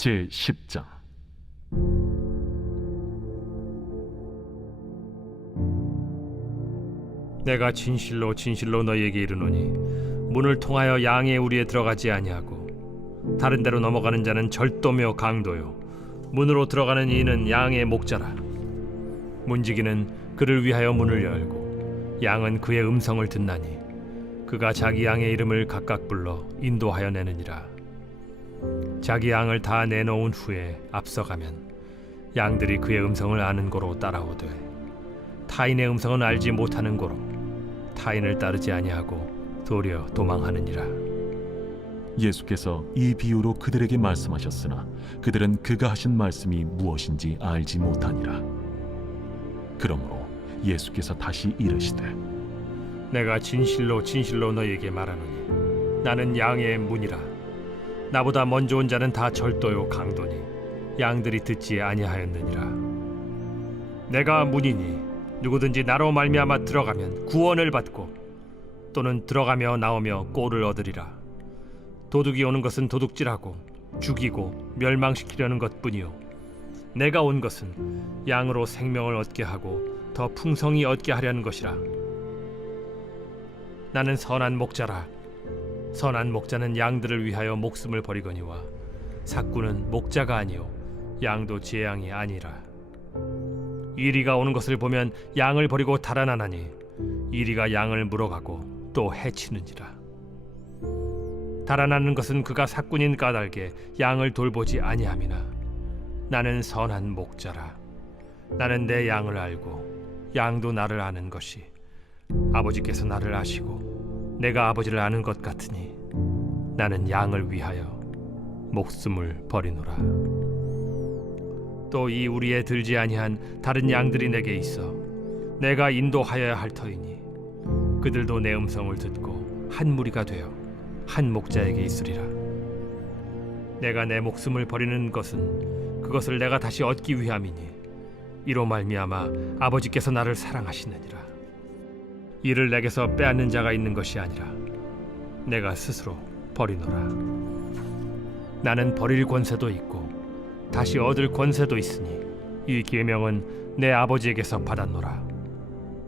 제10장. 내가 진실로 진실로 너희에게 이르노니 문을 통하여 양의 우리에 들어가지 아니하고 다른 데로 넘어가는 자는 절도며 강도요 문으로 들어가는 이는 양의 목자라. 문지기는 그를 위하여 문을 열고 양은 그의 음성을 듣나니 그가 자기 양의 이름을 각각 불러 인도하여 내느니라. 자기 양을 다 내놓은 후에 앞서가면 양들이 그의 음성을 아는 고로 따라오되 타인의 음성은 알지 못하는 고로 타인을 따르지 아니하고 도리어 도망하느니라. 예수께서 이 비유로 그들에게 말씀하셨으나 그들은 그가 하신 말씀이 무엇인지 알지 못하니라. 그러므로 예수께서 다시 이르시되 내가 진실로 진실로 너희에게 말하노니 나는 양의 문이라. 나보다 먼저 온 자는 다 절도요 강도니 양들이 듣지 아니하였느니라. 내가 문이니 누구든지 나로 말미암아 들어가면 구원을 받고 또는 들어가며 나오며 꼴을 얻으리라. 도둑이 오는 것은 도둑질하고 죽이고 멸망시키려는 것뿐이요 내가 온 것은 양으로 생명을 얻게 하고 더 풍성히 얻게 하려는 것이라. 나는 선한 목자라. 선한 목자는 양들을 위하여 목숨을 버리거니와 삭구는 목자가 아니요 양도 제 양이 아니라. 이리가 오는 것을 보면 양을 버리고 달아나나니 이리가 양을 물어가고 또 해치는지라. 달아나는 것은 그가 삭군인 까닭에 양을 돌보지 아니함이나 나는 선한 목자라. 나는 내 양을 알고 양도 나를 아는 것이 아버지께서 나를 아시고 내가 아버지를 아는 것 같으니 나는 양을 위하여 목숨을 버리노라. 또 이 우리에 들지 아니한 다른 양들이 내게 있어 내가 인도하여야 할 터이니 그들도 내 음성을 듣고 한 무리가 되어 한 목자에게 있으리라. 내가 내 목숨을 버리는 것은 그것을 내가 다시 얻기 위함이니 이로 말미암아 아버지께서 나를 사랑하시느니라. 이를 내게서 빼앗는 자가 있는 것이 아니라 내가 스스로 버리노라. 나는 버릴 권세도 있고 다시 얻을 권세도 있으니 이 계명은 내 아버지에게서 받았노라.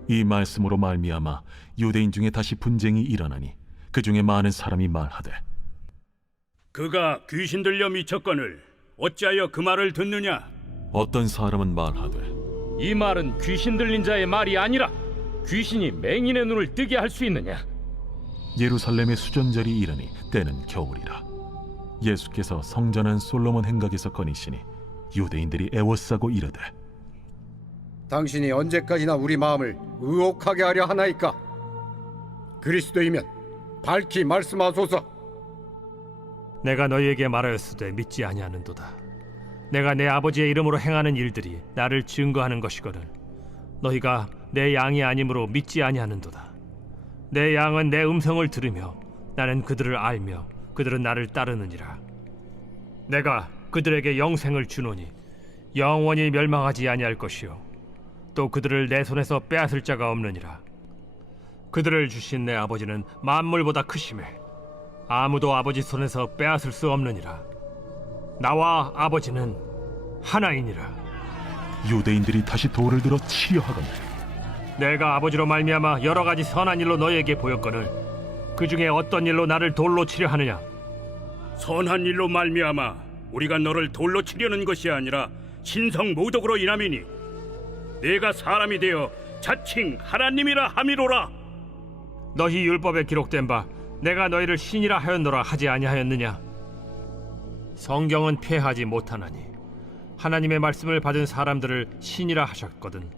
이 말씀으로 말미암아 유대인 중에 다시 분쟁이 일어나니 그 중에 많은 사람이 말하되 그가 귀신 들려 미쳤거늘 어찌하여 그 말을 듣느냐? 어떤 사람은 말하되 이 말은 귀신 들린 자의 말이 아니라 귀신이 맹인의 눈을 뜨게 할 수 있느냐? 예루살렘의 수전절이 이르니 때는 겨울이라. 예수께서 성전한 솔로몬 행각에서 거니시니 유대인들이 애워싸고 이르되 당신이 언제까지나 우리 마음을 의혹하게 하려 하나이까? 그리스도이면 밝히 말씀하소서. 내가 너희에게 말하였으되 믿지 아니하는도다. 내가 내 아버지의 이름으로 행하는 일들이 나를 증거하는 것이거늘 너희가 내 양이 아니므로 믿지 아니하는도다. 내 양은 내 음성을 들으며 나는 그들을 알며 그들은 나를 따르느니라. 내가 그들에게 영생을 주노니 영원히 멸망하지 아니할 것이요 또 그들을 내 손에서 빼앗을 자가 없느니라. 그들을 주신 내 아버지는 만물보다 크심에 아무도 아버지 손에서 빼앗을 수 없느니라. 나와 아버지는 하나이니라. 유대인들이 다시 돌을 들어 치려 하거늘 내가 아버지로 말미암아 여러 가지 선한 일로 너희에게 보였거늘 그 중에 어떤 일로 나를 돌로 치려 하느냐? 선한 일로 말미암아 우리가 너를 돌로 치려는 것이 아니라 신성 모독으로 인함이니 내가 사람이 되어 자칭 하나님이라 함이로라. 너희 율법에 기록된 바 내가 너희를 신이라 하였노라 하지 아니하였느냐? 성경은 폐하지 못하나니 하나님의 말씀을 받은 사람들을 신이라 하셨거든.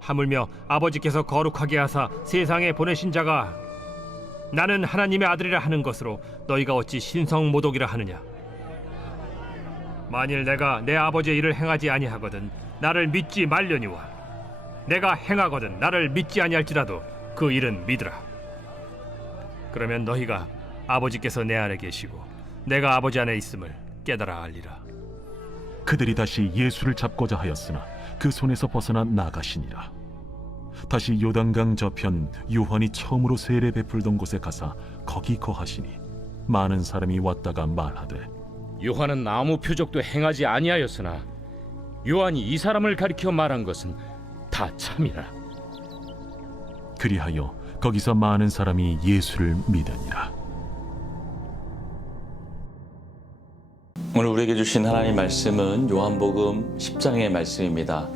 하물며 아버지께서 거룩하게 하사 세상에 보내신 자가 나는 하나님의 아들이라 하는 것으로 너희가 어찌 신성 모독이라 하느냐? 만일 내가 내 아버지의 일을 행하지 아니하거든 나를 믿지 말려니와 내가 행하거든 나를 믿지 아니할지라도 그 일은 믿으라. 그러면 너희가 아버지께서 내 안에 계시고 내가 아버지 안에 있음을 깨달아 알리라. 그들이 다시 예수를 잡고자 하였으나 그 손에서 벗어나 나가시니라. 다시 요단강 저편 요한이 처음으로 세례 베풀던 곳에 가사 거기 거하시니 많은 사람이 왔다가 말하되 요한은 아무 표적도 행하지 아니하였으나 요한이 이 사람을 가리켜 말한 것은 다 참이라. 그리하여 거기서 많은 사람이 예수를 믿으니라. 오늘 우리에게 주신 하나님 말씀은 요한복음 10장의 말씀입니다.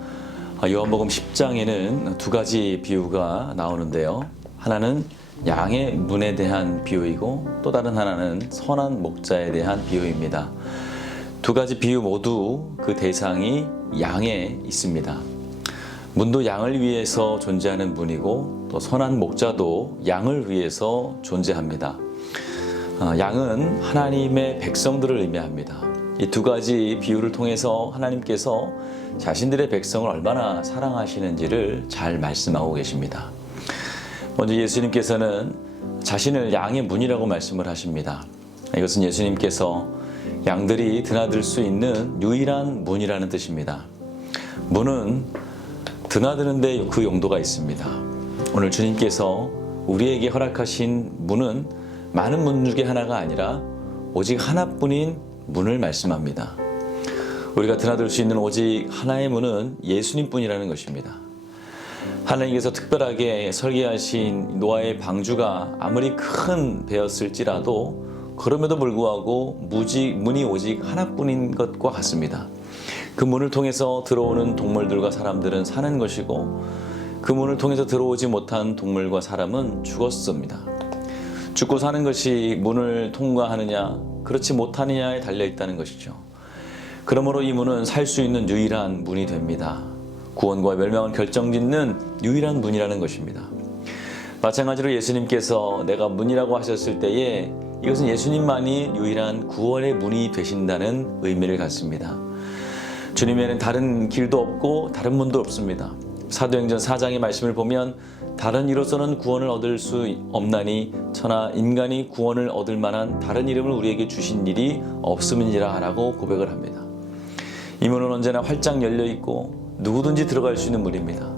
요한복음 10장에는 두 가지 비유가 나오는데요. 하나는 양의 문에 대한 비유이고 또 다른 하나는 선한 목자에 대한 비유입니다. 두 가지 비유 모두 그 대상이 양에 있습니다. 문도 양을 위해서 존재하는 문이고 또 선한 목자도 양을 위해서 존재합니다. 양은 하나님의 백성들을 의미합니다. 이 두 가지 비유를 통해서 하나님께서 자신들의 백성을 얼마나 사랑하시는지를 잘 말씀하고 계십니다. 먼저 예수님께서는 자신을 양의 문이라고 말씀을 하십니다. 이것은 예수님께서 양들이 드나들 수 있는 유일한 문이라는 뜻입니다. 문은 드나드는데 그 용도가 있습니다. 오늘 주님께서 우리에게 허락하신 문은 많은 문 중에 하나가 아니라 오직 하나뿐인 문을 말씀합니다. 우리가 드나들 수 있는 오직 하나의 문은 예수님뿐이라는 것입니다. 하나님께서 특별하게 설계하신 노아의 방주가 아무리 큰 배였을지라도 그럼에도 불구하고 문이 오직 하나뿐인 것과 같습니다. 그 문을 통해서 들어오는 동물들과 사람들은 사는 것이고 그 문을 통해서 들어오지 못한 동물과 사람은 죽었습니다. 죽고 사는 것이 문을 통과하느냐 그렇지 못하느냐에 달려있다는 것이죠. 그러므로 이 문은 살 수 있는 유일한 문이 됩니다. 구원과 멸망을 결정짓는 유일한 문이라는 것입니다. 마찬가지로 예수님께서 내가 문이라고 하셨을 때에 이것은 예수님만이 유일한 구원의 문이 되신다는 의미를 갖습니다. 주님에는 다른 길도 없고 다른 문도 없습니다. 사도행전 4장의 말씀을 보면 다른 이로서는 구원을 얻을 수 없나니 천하 인간이 구원을 얻을 만한 다른 이름을 우리에게 주신 일이 없음이니라 라고 고백을 합니다. 이 문은 언제나 활짝 열려 있고 누구든지 들어갈 수 있는 문입니다.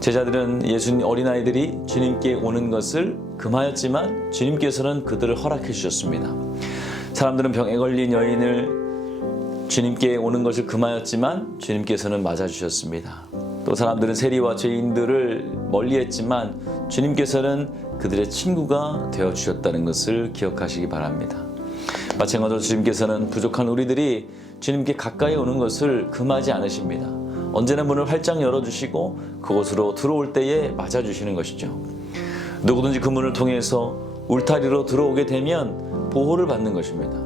제자들은 예수님 어린아이들이 주님께 오는 것을 금하였지만 주님께서는 그들을 허락해 주셨습니다. 사람들은 병에 걸린 여인을 주님께 오는 것을 금하였지만 주님께서는 맞아주셨습니다. 또 사람들은 세리와 죄인들을 멀리했지만 주님께서는 그들의 친구가 되어주셨다는 것을 기억하시기 바랍니다. 마찬가지로 주님께서는 부족한 우리들이 주님께 가까이 오는 것을 금하지 않으십니다. 언제나 문을 활짝 열어주시고 그곳으로 들어올 때에 맞아주시는 것이죠. 누구든지 그 문을 통해서 울타리로 들어오게 되면 보호를 받는 것입니다.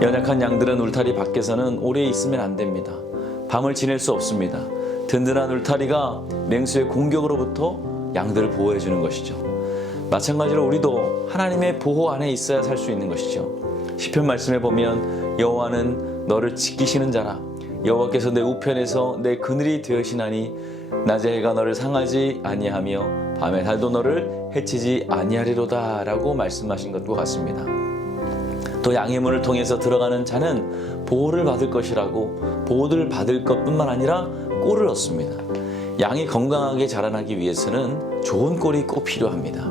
연약한 양들은 울타리 밖에서는 오래 있으면 안 됩니다. 밤을 지낼 수 없습니다. 든든한 울타리가 맹수의 공격으로부터 양들을 보호해 주는 것이죠. 마찬가지로 우리도 하나님의 보호 안에 있어야 살 수 있는 것이죠. 시편 말씀에 보면 여호와는 너를 지키시는 자라. 여호와께서 내 우편에서 내 그늘이 되시나니 낮에 해가 너를 상하지 아니하며 밤에 달도 너를 해치지 아니하리로다 라고 말씀하신 것과 같습니다. 또 양의 문을 통해서 들어가는 자는 보호를 받을 것이라고 보호를 받을 것뿐만 아니라 꼴을 얻습니다. 양이 건강하게 자라나기 위해서는 좋은 꼴이 꼭 필요합니다.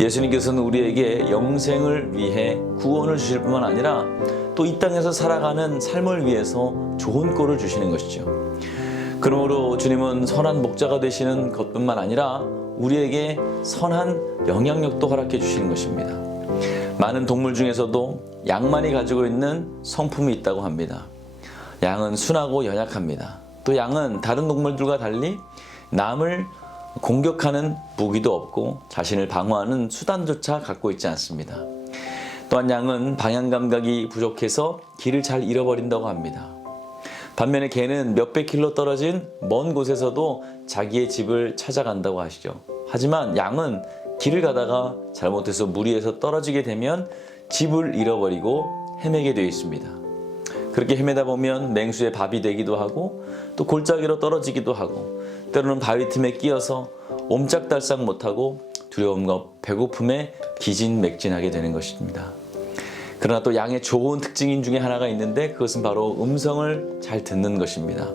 예수님께서는 우리에게 영생을 위해 구원을 주실 뿐만 아니라 또 이 땅에서 살아가는 삶을 위해서 좋은 꼴을 주시는 것이죠. 그러므로 주님은 선한 목자가 되시는 것뿐만 아니라 우리에게 선한 영향력도 허락해 주시는 것입니다. 많은 동물 중에서도 양만이 가지고 있는 성품이 있다고 합니다. 양은 순하고 연약합니다. 또 양은 다른 동물들과 달리 남을 공격하는 무기도 없고 자신을 방어하는 수단조차 갖고 있지 않습니다. 또한 양은 방향 감각이 부족해서 길을 잘 잃어버린다고 합니다. 반면에 개는 몇백 킬로 떨어진 먼 곳에서도 자기의 집을 찾아간다고 하시죠. 하지만 양은 길을 가다가 잘못해서 무리에서 떨어지게 되면 집을 잃어버리고 헤매게 되어 있습니다. 그렇게 헤매다 보면 맹수의 밥이 되기도 하고 또 골짜기로 떨어지기도 하고 때로는 바위 틈에 끼어서 옴짝달싹 못하고 두려움과 배고픔에 기진맥진하게 되는 것입니다. 그러나 또 양의 좋은 특징인 중에 하나가 있는데 그것은 바로 음성을 잘 듣는 것입니다.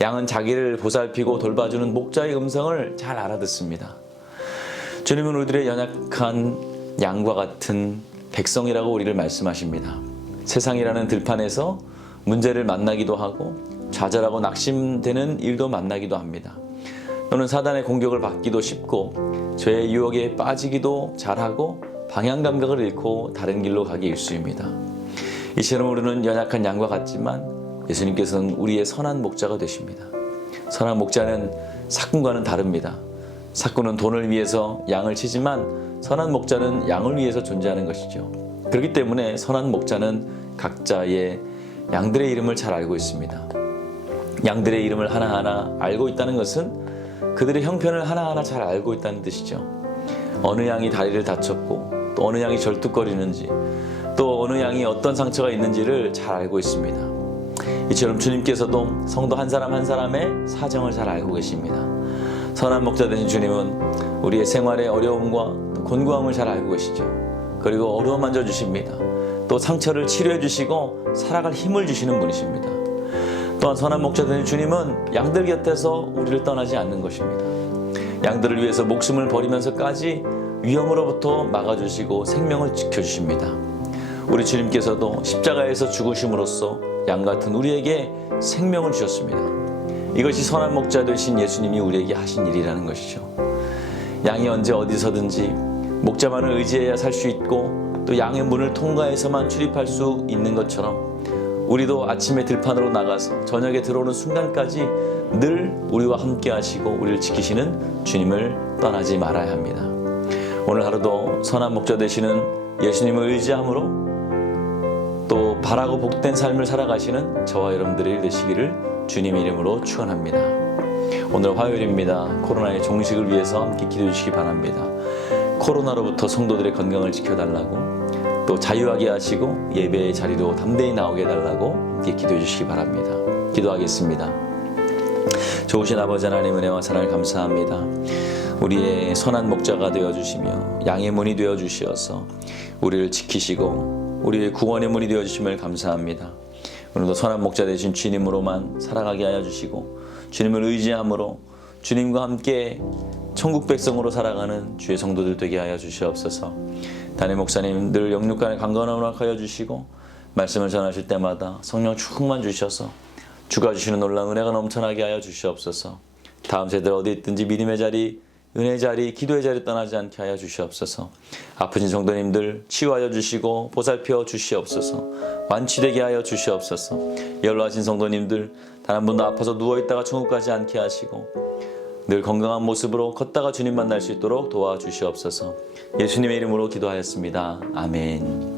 양은 자기를 보살피고 돌봐주는 목자의 음성을 잘 알아듣습니다. 주님은 우리들의 연약한 양과 같은 백성이라고 우리를 말씀하십니다. 세상이라는 들판에서 문제를 만나기도 하고 좌절하고 낙심되는 일도 만나기도 합니다. 또는 사단의 공격을 받기도 쉽고 죄의 유혹에 빠지기도 잘하고 방향 감각을 잃고 다른 길로 가기 일쑤입니다. 이처럼 우리는 연약한 양과 같지만 예수님께서는 우리의 선한 목자가 되십니다. 선한 목자는 삭군과는 다릅니다. 삭군은 돈을 위해서 양을 치지만 선한 목자는 양을 위해서 존재하는 것이죠. 그렇기 때문에 선한 목자는 각자의 양들의 이름을 잘 알고 있습니다. 양들의 이름을 하나하나 알고 있다는 것은 그들의 형편을 하나하나 잘 알고 있다는 뜻이죠. 어느 양이 다리를 다쳤고 또 어느 양이 절뚝거리는지 또 어느 양이 어떤 상처가 있는지를 잘 알고 있습니다. 이처럼 주님께서도 성도 한 사람 한 사람의 사정을 잘 알고 계십니다. 선한 목자 되신 주님은 우리의 생활의 어려움과 또 곤고함을 잘 알고 계시죠. 그리고 어루어 만져주십니다. 또 상처를 치료해 주시고 살아갈 힘을 주시는 분이십니다. 또한 선한 목자 되신 주님은 양들 곁에서 우리를 떠나지 않는 것입니다. 양들을 위해서 목숨을 버리면서까지 위험으로부터 막아주시고 생명을 지켜주십니다. 우리 주님께서도 십자가에서 죽으심으로써 양 같은 우리에게 생명을 주셨습니다. 이것이 선한 목자 되신 예수님이 우리에게 하신 일이라는 것이죠. 양이 언제 어디서든지 목자만을 의지해야 살 수 있고 또 양의 문을 통과해서만 출입할 수 있는 것처럼 우리도 아침에 들판으로 나가서 저녁에 들어오는 순간까지 늘 우리와 함께 하시고 우리를 지키시는 주님을 떠나지 말아야 합니다. 오늘 하루도 선한 목자 되시는 예수님을 의지함으로 또 바라고 복된 삶을 살아가시는 저와 여러분들이 되시기를 주님의 이름으로 축원합니다. 오늘 화요일입니다. 코로나의 종식을 위해서 함께 기도해 주시기 바랍니다. 코로나로부터 성도들의 건강을 지켜달라고 또 자유하게 하시고 예배의 자리로 담대히 나오게 해달라고 함께 기도해 주시기 바랍니다. 기도하겠습니다. 좋으신 아버지 하나님 은혜와 사랑을 감사합니다. 우리의 선한 목자가 되어주시며 양의 문이 되어주시어서 우리를 지키시고 우리의 구원의 문이 되어주심을 감사합니다. 오늘도 선한 목자 되신 주님으로만 살아가게 하여 주시고 주님을 의지함으로 주님과 함께 천국 백성으로 살아가는 주의 성도들 되게 하여 주시옵소서. 담임 목사님 늘 영육간에 강건함을 허락하여 주시고 말씀을 전하실 때마다 성령 충만 주셔서 주가 주시는 놀라운 은혜가 넘쳐나게 하여 주시옵소서. 다음 세대 어디 있든지 믿음의 자리, 은혜의 자리, 기도의 자리 떠나지 않게 하여 주시옵소서. 아프신 성도님들 치유하여 주시고 보살펴 주시옵소서. 완치되게 하여 주시옵소서. 연로하신 성도님들 단 한 번도 아파서 누워있다가 천국 가지 않게 하시고 늘 건강한 모습으로 걷다가 주님 만날 수 있도록 도와주시옵소서. 예수님의 이름으로 기도하였습니다. 아멘.